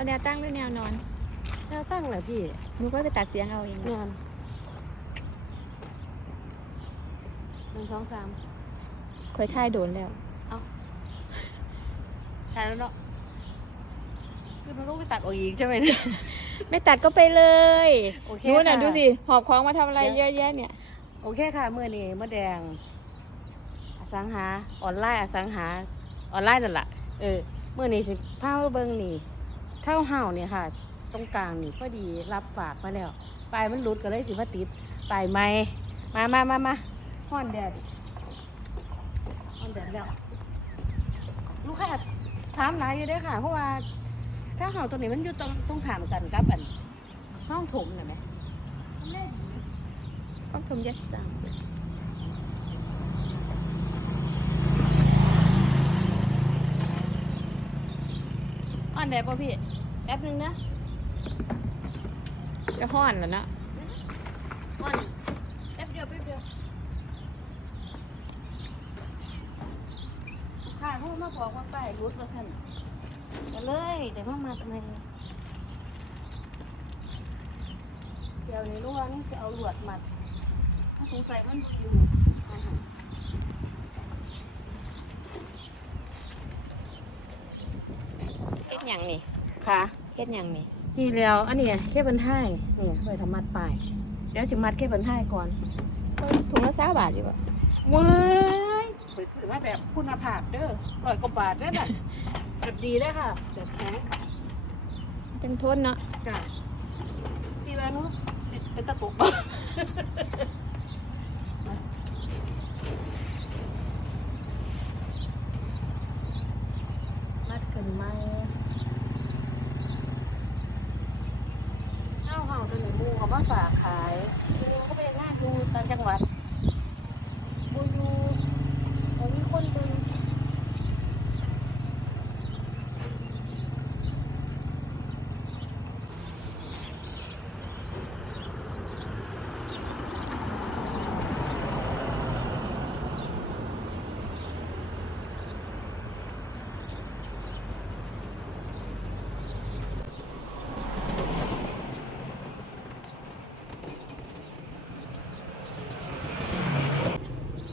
เอาแนวตั้งหรือแนวนอน แนวตั้งเหรอพี่หนูก็ไปตัดเสียงเอาเองงานหนึ่งสองสามคอยท่ายโดนแล้วถ่ายแล้วเนาะ คือมันต้องไปตัดออกอีกใช่ไหมเนี่ย ไม่ตัดก็ไปเลยโอเคนู้นน่ะค่ะดูสิหอบของมาทำอะไรเดี๋เยยวอะแยะเนี่ย โอเคค่ะเมื่อนี้มะแดง อสังหา ออนไลน์อสังหา ออนไลน์นั่นแหละเออเมื่อนี้สิพามาเบิ่งนี่ เท่าเห่าเนี่ยค่ะ ตรงกลางนี่พอดีรับฝากมาแล้วปลายมันหลุดก็เลยสิมาติดปลายไม้มามามามาห้อนแดดห้อนแดดแล้ว ลูกค้าถามหลายอยู่ด้อค่ะ เพราะว่าถ้าเห่าตัวนี้มันอยู่ตรงตรงขามกันกับอันห้องถมน่ะไหมแม่ดีก็ผมจะสั่ง อ่อนแดดป่ะพี่แป๊บนึงนะจะห้อนแล้วเนาะอ่อนแป๊บเดียวแป๊บเดียวลูกค้าเขามาบอกว่าป้ายรุดว่าสั่นก็เลยเดี๋ยวเขามาทำไมเดี๋ยวนี้ลูกว่านี่จะเอาหลวดมัดถ้าสงสัยมันบ่อยู่ อ่าฮะเฮ็ดหยังนี่ค่ะเฮ็ดหยังนี่นี่แล้วอันนี้แค่บรรทายนี่เคยทำมัดป้ายเดี๋ยวสิมัดแค่บรรทายก่อนเฮ้ยถุงละสาบาทดีกว่าว้ายไปซื้อมาแบบคุณภาพเด้อร้อยกว่าบาทเด้อน่ะแบบดีเด้อค่ะแบบแข็งเป็นทนเนาะจ้ะพี่ว่าหนุสิเป็นตะปุกมัดขึ้นมาข้าวเห่า ตัวนี้มูเขามาฝากขายมูเขาไปงานดูต่างจังหวัดมูอยู่เขามีคนเดึง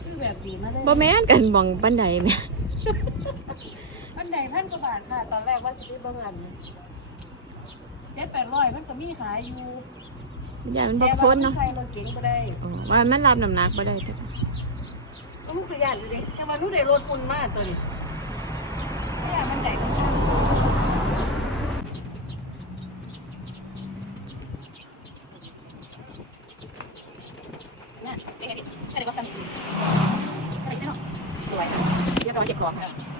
คือ แบบดีมากเลยบ่แม่นกันบ่งบันไดแม่อันใดพันกว่าบาทค่ะ ตอนแรกว่าสิไปเบิ่งอันเจ็ดแปดร้อยมันก็มีขายอยู่อย่ามันบ่แต่ทว่านเนาะใส่รถเก๋งก็ได้อ๋อว่ามันรับน้ำหนักบ่ได้ติก็มันคือยันอยู่ดิแต่ว่าหนูได้รถคุณมากตัวนี้ไม่อยากมันใหญ่ก็มากเนี่ยเป็นไงดิอะไรวะกันอะไรเนี่ยสวยเรียบร้อยเจ็บคอ